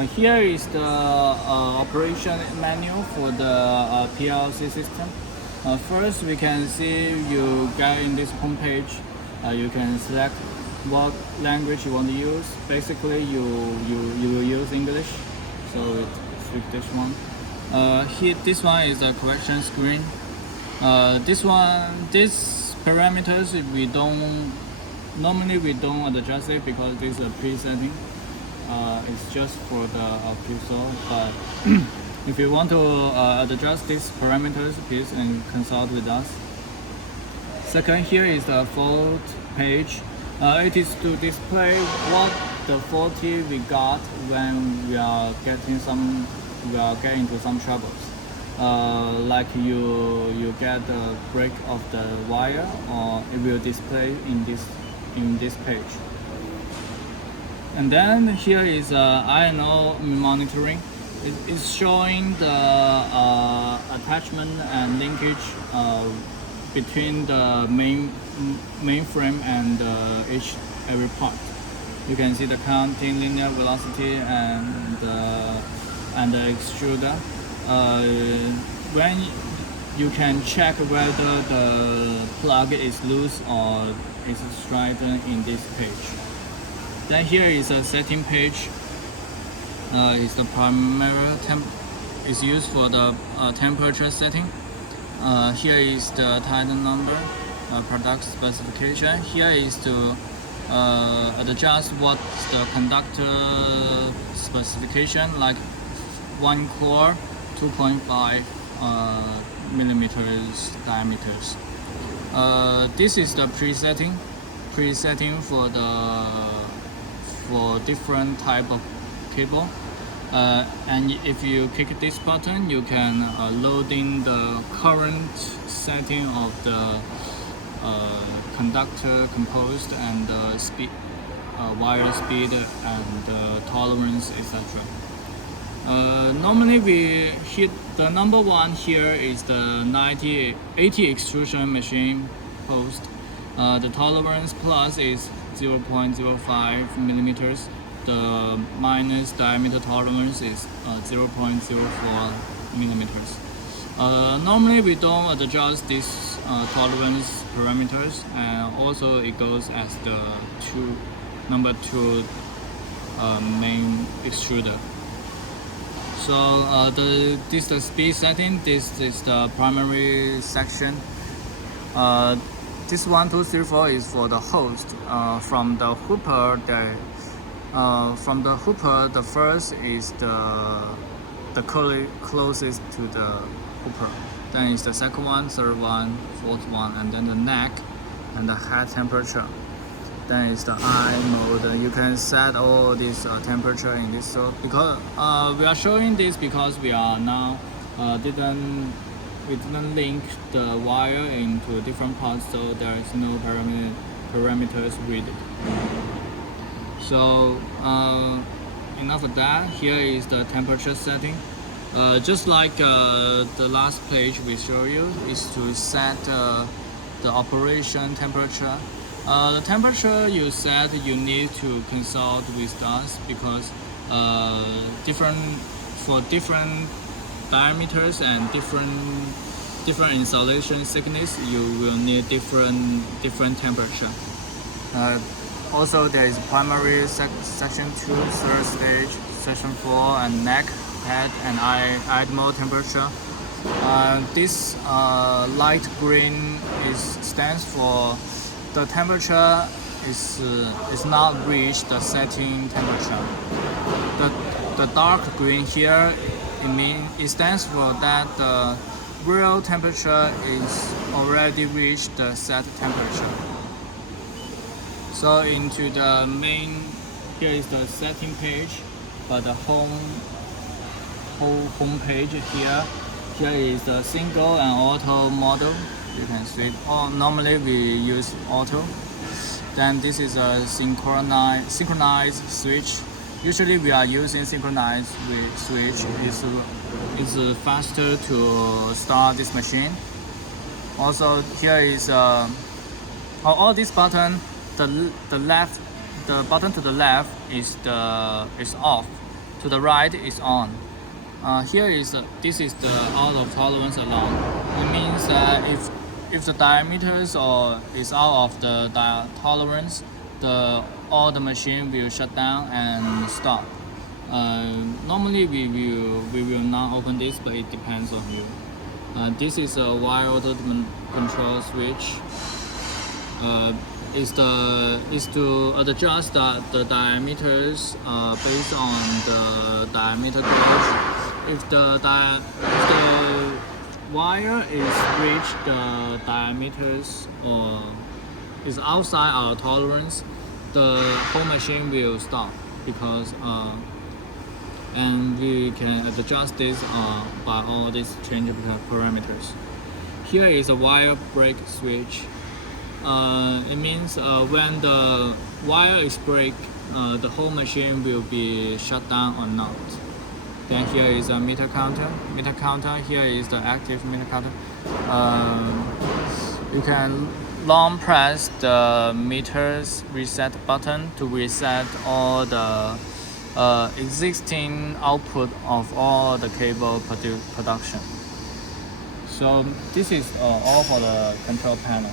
Here is the operation manual for the PLC system. First, we can see you get in this home page. You can select what language you want to use. Basically, you will use English, so click this one. Here, this one is the correction screen. These parameters normally we don't adjust it because this is a presetting. It's just for the pixel, but if you want to adjust these parameters, please consult with us. Second, here is the fault page. It is to display what the faulty we got when we are getting into some troubles. Like you get the break of the wire, or it will display in this page. And then here is I&O monitoring. It's showing the attachment and linkage between the mainframe and every part. You can see the counting, linear velocity, and the extruder. When you can check whether the plug is loose or is straightened in this page. Then here is a setting page. It's the primary is used for the temperature setting. Here is the title number, product specification. Here is to adjust what's the conductor specification, like 1 core, 2.5 millimeters diameters. This is the presetting for different type of cable, and if you click this button, you can load in the current setting of the conductor composed and the speed, wire speed, and tolerance, etc. Normally we hit the number one here is the 80 extrusion machine post. The tolerance plus is 0.05 millimeters. The minus diameter tolerance is 0.04 millimeters. Normally we don't adjust these tolerance parameters, and also it goes as the number two main extruder. So this is the speed setting. This is the primary section. This 1, 2, 3, 4 is for the host. From the hooper, the first is the closest to the hooper. Then is the second one, third one, fourth one, and then the neck and the head temperature. Then is the eye mode. You can set all this temperature in this. So because we are showing this because we are now we didn't link the wire into different parts, so there is no parameters read it. So enough of that. Here is the temperature setting. Just like the last page we show you, is to set the operation temperature. The temperature you set, you need to consult with us because different diameters and different insulation thickness, you will need different temperature. Also, there is primary section 2, third stage, section 4, and neck, head, and eye mode temperature. This light green stands for the temperature is not reached the setting temperature. The dark green here, it stands for that the real temperature is already reached the set temperature. So into the main, here is the setting page, but the home page here. Here is the single and auto model. You can switch. Normally we use auto. Then this is a synchronized switch. Usually we are using synchronized switch. It's faster to start this machine. Also here is all this button. The button to the left is off to the right is on. Here is this is the out of tolerance alarm. It means that if the diameters or is out of the tolerance, all the machine will shut down and stop. Normally we will not open this, but it depends on you. This is a wire auto control switch. Is to adjust the diameters based on the diameter gauge. If the wire is reach the diameters or is outside our tolerance, the whole machine will stop because and we can adjust this by all these change parameters. Here is a wire break switch. It means when the wire is break, the whole machine will be shut down or not. Then here is a meter counter. Meter counter. Here is the active meter counter. You can long press the meters reset button to reset all the existing output of all the cable production. So this is all for the control panel.